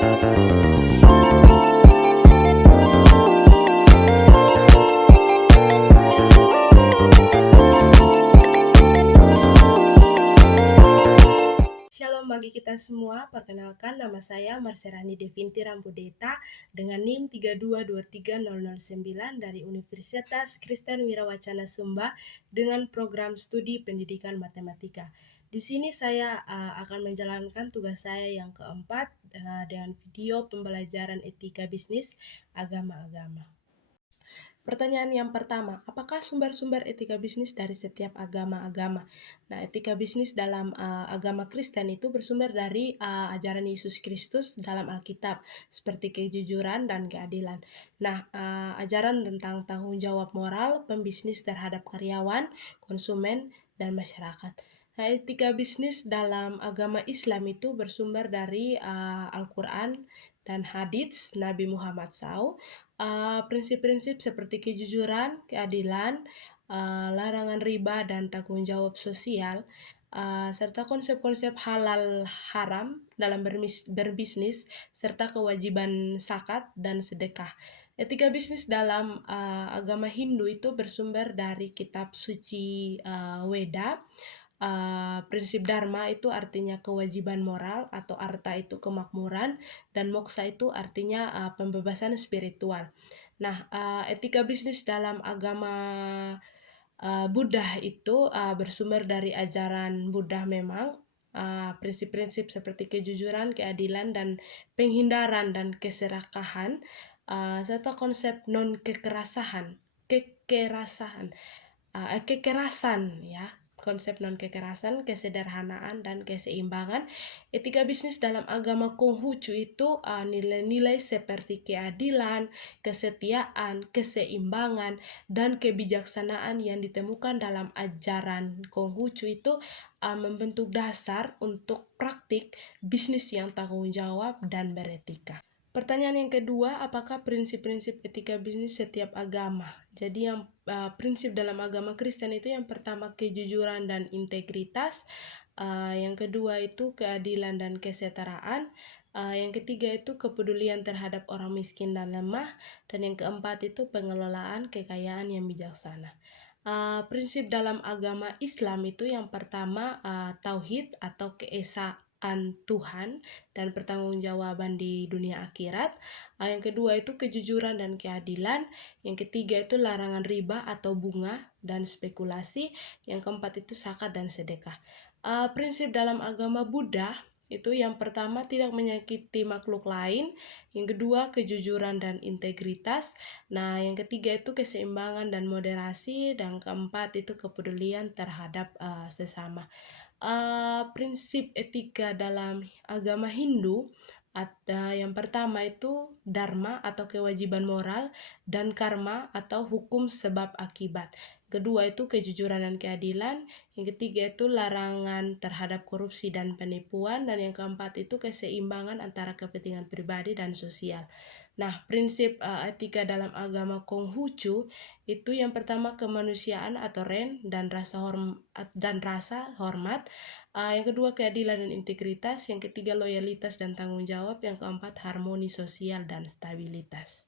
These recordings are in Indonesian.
Shalom bagi kita semua, perkenalkan nama saya Marserani Devinti Rambudeta dengan NIM 3223009 dari Universitas Kristen Wirawacana Sumba dengan program studi pendidikan matematika. Di sini saya akan menjalankan tugas saya yang keempat dengan video pembelajaran etika bisnis agama-agama. Pertanyaan yang pertama, apakah sumber-sumber etika bisnis dari setiap agama-agama? Nah, etika bisnis dalam agama Kristen itu bersumber dari ajaran Yesus Kristus dalam Alkitab, seperti kejujuran dan keadilan. Nah, ajaran tentang tanggung jawab moral pembisnis terhadap karyawan, konsumen, dan masyarakat. Nah, etika bisnis dalam agama Islam itu bersumber dari Al-Quran dan hadits Nabi Muhammad SAW. Prinsip-prinsip seperti kejujuran, keadilan, larangan riba dan tanggung jawab sosial, serta konsep-konsep halal haram dalam berbisnis, serta kewajiban zakat dan sedekah. Etika bisnis dalam agama Hindu itu bersumber dari kitab suci Weda. Prinsip Dharma itu artinya kewajiban moral, atau artha itu kemakmuran, dan moksa itu artinya pembebasan spiritual. Nah, etika bisnis dalam agama Buddha itu bersumber dari ajaran Buddha memang. Prinsip-prinsip seperti kejujuran, keadilan, dan penghindaran dan keserakahan, serta konsep kekerasan ya, konsep non-kekerasan, kesederhanaan, dan keseimbangan. Etika bisnis dalam agama Konghucu itu nilai-nilai seperti keadilan, kesetiaan, keseimbangan, dan kebijaksanaan yang ditemukan dalam ajaran Konghucu itu membentuk dasar untuk praktik bisnis yang tanggung jawab dan beretika. Pertanyaan yang kedua, apakah prinsip-prinsip etika bisnis setiap agama? Jadi yang prinsip dalam agama Kristen itu yang pertama kejujuran dan integritas, yang kedua itu keadilan dan kesetaraan, yang ketiga itu kepedulian terhadap orang miskin dan lemah, dan yang keempat itu pengelolaan kekayaan yang bijaksana. Prinsip dalam agama Islam itu yang pertama tauhid atau keesaan Tuhan dan pertanggungjawaban di dunia akhirat. Yang kedua itu kejujuran dan keadilan. Yang ketiga itu larangan riba atau bunga dan spekulasi. Yang keempat itu zakat dan sedekah. Prinsip dalam agama Buddha itu yang pertama tidak menyakiti makhluk lain, yang kedua kejujuran dan integritas, nah yang ketiga itu keseimbangan dan moderasi, dan keempat itu kepedulian terhadap sesama. Prinsip etika dalam agama Hindu yang pertama itu dharma atau kewajiban moral, dan karma atau hukum sebab akibat. Kedua itu kejujuran dan keadilan, yang ketiga itu larangan terhadap korupsi dan penipuan, dan yang keempat itu keseimbangan antara kepentingan pribadi dan sosial. Nah, prinsip etika dalam agama Konghucu itu yang pertama kemanusiaan atau ren dan rasa hormat, yang kedua keadilan dan integritas, yang ketiga loyalitas dan tanggung jawab, yang keempat harmoni sosial dan stabilitas.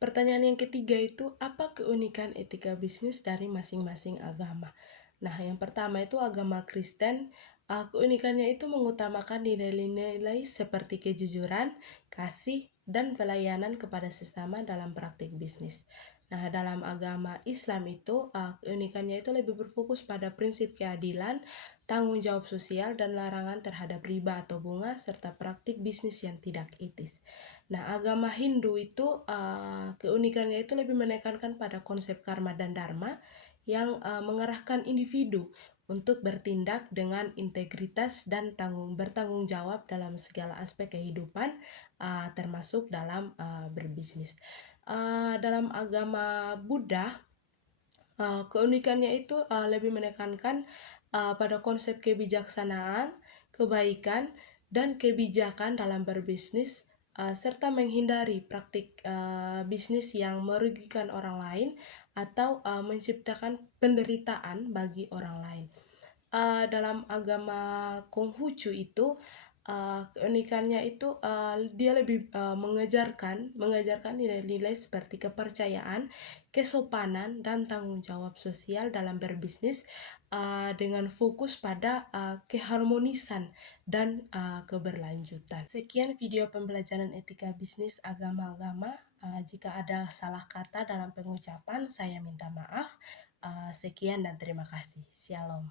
Pertanyaan yang ketiga itu, apa keunikan etika bisnis dari masing-masing agama? Nah, yang pertama itu agama Kristen, keunikannya itu mengutamakan nilai-nilai seperti kejujuran, kasih, dan pelayanan kepada sesama dalam praktik bisnis. Nah, dalam agama Islam itu keunikannya itu lebih berfokus pada prinsip keadilan, tanggung jawab sosial, dan larangan terhadap riba atau bunga, serta praktik bisnis yang tidak etis. Nah, agama Hindu itu keunikannya itu lebih menekankan pada konsep karma dan dharma yang mengarahkan individu untuk bertindak dengan integritas dan bertanggung jawab dalam segala aspek kehidupan, termasuk dalam berbisnis. Dalam agama Buddha, keunikannya itu lebih menekankan pada konsep kebijaksanaan, kebaikan, dan kebijakan dalam berbisnis, serta menghindari praktik bisnis yang merugikan orang lain atau menciptakan penderitaan bagi orang lain. Dalam agama Konghucu itu keunikannya itu dia lebih mengajarkan nilai-nilai seperti kepercayaan, kesopanan, dan tanggung jawab sosial dalam berbisnis dengan fokus pada keharmonisan dan keberlanjutan. Sekian video pembelajaran etika bisnis agama-agama. Jika ada salah kata dalam pengucapan, saya minta maaf. Sekian dan terima kasih. Shalom.